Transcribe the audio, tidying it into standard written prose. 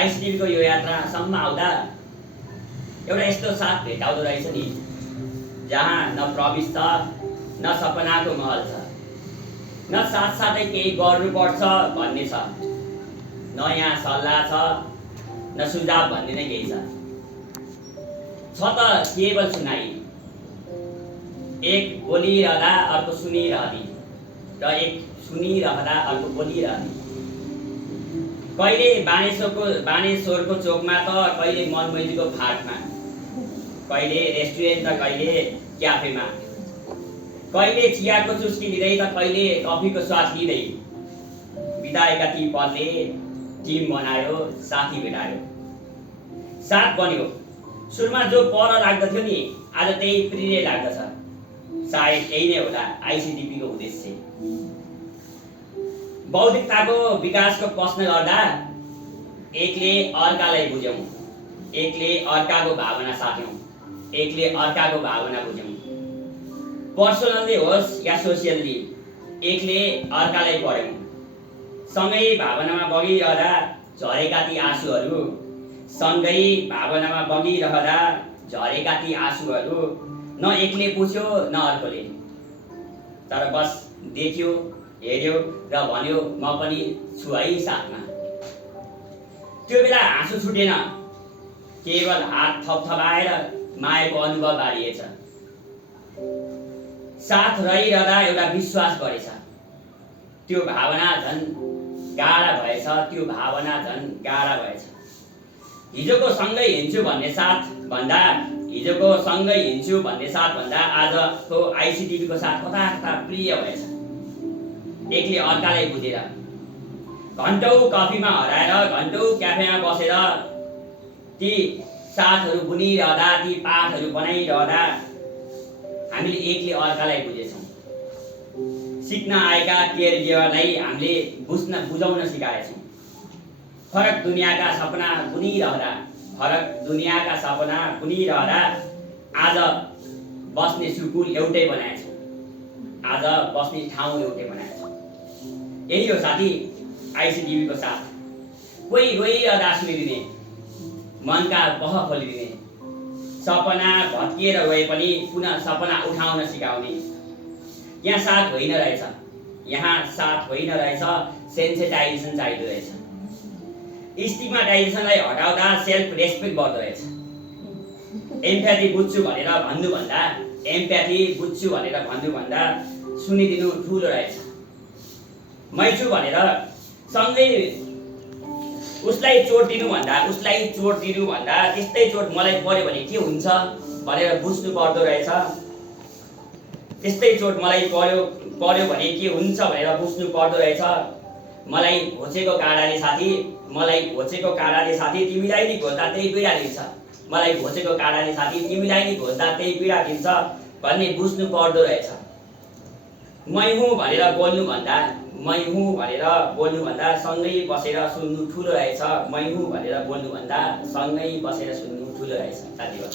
आइसिटिभीको यो यात्रासम्म आउँदा एउटा यस्तो साथ भेटाउँदो रहेछ नि, जहाँ न प्रवेश छ, न सपनाको महल छ, न साथसाथै केही गर्नुपर्छ भन्ने छ, न यहाँ सल्लाह छ, न सुझाव भन्ने नै केही छ त केवल सुनाई। एक बोलिरहँदा अर्को सुनिरहने र एक सुनिरहँदा अर्को बोलिरहने। कहिले बानेश्वरको चोकमा त कहिले मनमैलीको फाटमा, कहिले रेस्टुरेन्ट त कहिले क्याफेमा, कहिले चियाको चुस्की लिँदै त कहिले कफीको स्वाद लिँदै बिताएका ती पलले टिम बनायो, साथी भेटायो, साथ बन्यो। सुरुमा जो पर लाग्दथ्यो नि, आज त्यही प्रिय लाग्दछ। सायद यही नै होला आइसिटिभीको उद्देश्य। बौद्धिकताको विकासको प्रश्न गर्दा एकले अर्कालाई बुझ्यौँ, एकले अर्काको भावना साथ्यौँ, एकले अर्काको भावना बुझ्यौँ। पर्सनल्ली होस् या सोसियल्ली, एकले अर्कालाई पढ्यौँ। सँगै भावनामा बगिरहँदा झरेका ती आँसुहरू, सँगै भावनामा बगिरहँदा झरेका ती आँसुहरू न एकले पुछ्यो न अर्कोले, तर बस देख्यो, हेर्यो र भन्यो म पनि छु है साथमा। त्यो बेला आँसु छुटेन, केवल हात थपथपाएर मायाको अनुभव बारिएछ। साथ रहिरहँदा एउटा विश्वास बढेछ। त्यो भावना झन् गाढा भएछ, त्यो भावना झन् गाढा भएछ। हिजोको सँगै हिँड्छु भन्ने साथ भन्दा आजको आइसिटिभीको साथ कता कता प्रिय भएछ। एकले अर्कालाई बुझेर, घन्टौँ कफीमा हराएर, घन्टौँ क्याफेमा बसेर ती साथहरू बुनिरहँदा, ती पाठहरू बनाइरहँदा हामीले एकले अर्कालाई बुझेछौँ। सिक्न आएका केयर गिभरलाई हामीले बुझाउन सिकाएछौँ। फरक दुनियाँका सपना बुनिरहँदा आज बस्ने सुकुल एउटै बनाएछौँ, आज बस्ने ठाउँ एउटै बनाएछौँ। यही हो साथी आइसिटिभीको साथ। कोही रोइरहँदा सुनिदिने, मनका बह खोलिदिने, सपना भत्किएर गए पनि पुनः सपना उठाउन सिकाउने। यहाँ साथ होइन रहेछ, सेन्सिटाइजेसन चाहिँदो रहेछ। स्टिग्माटाइजेसनलाई हटाउँदा सेल्फ रेस्पेक्ट बढ्दो रहेछ। एम्प्याथी बुझ्छु भनेर भन्नुभन्दा सुनिदिनु ठुलो रहेछ। मै छु भनेर सँगै उसलाई चोट दिनुभन्दा त्यस्तै चोट मलाई पर्यो भने के हुन्छ भनेर बुझ्नु पर्दो रहेछ। त्यस्तै चोट मलाई पर्यो भने के हुन्छ भनेर बुझ्नु पर्दो रहेछ। मलाई घोचेको काँडाले साथी तिमीलाई नि घोच्दा त्यही पीडा दिन्छ, मलाई घोचेको काँडाले साथी तिमीलाई नि घोच्दा त्यही पीडा दिन्छ भन्ने बुझ्नु पर्दो रहेछ। मै हुँ भनेर बोल्नुभन्दा सँगै बसेर सुन्नु ठुलो रहेछ। मै हुँ भनेर बोल्नुभन्दा सँगै बसेर सुन्नु ठुलो रहेछ। धन्यवाद।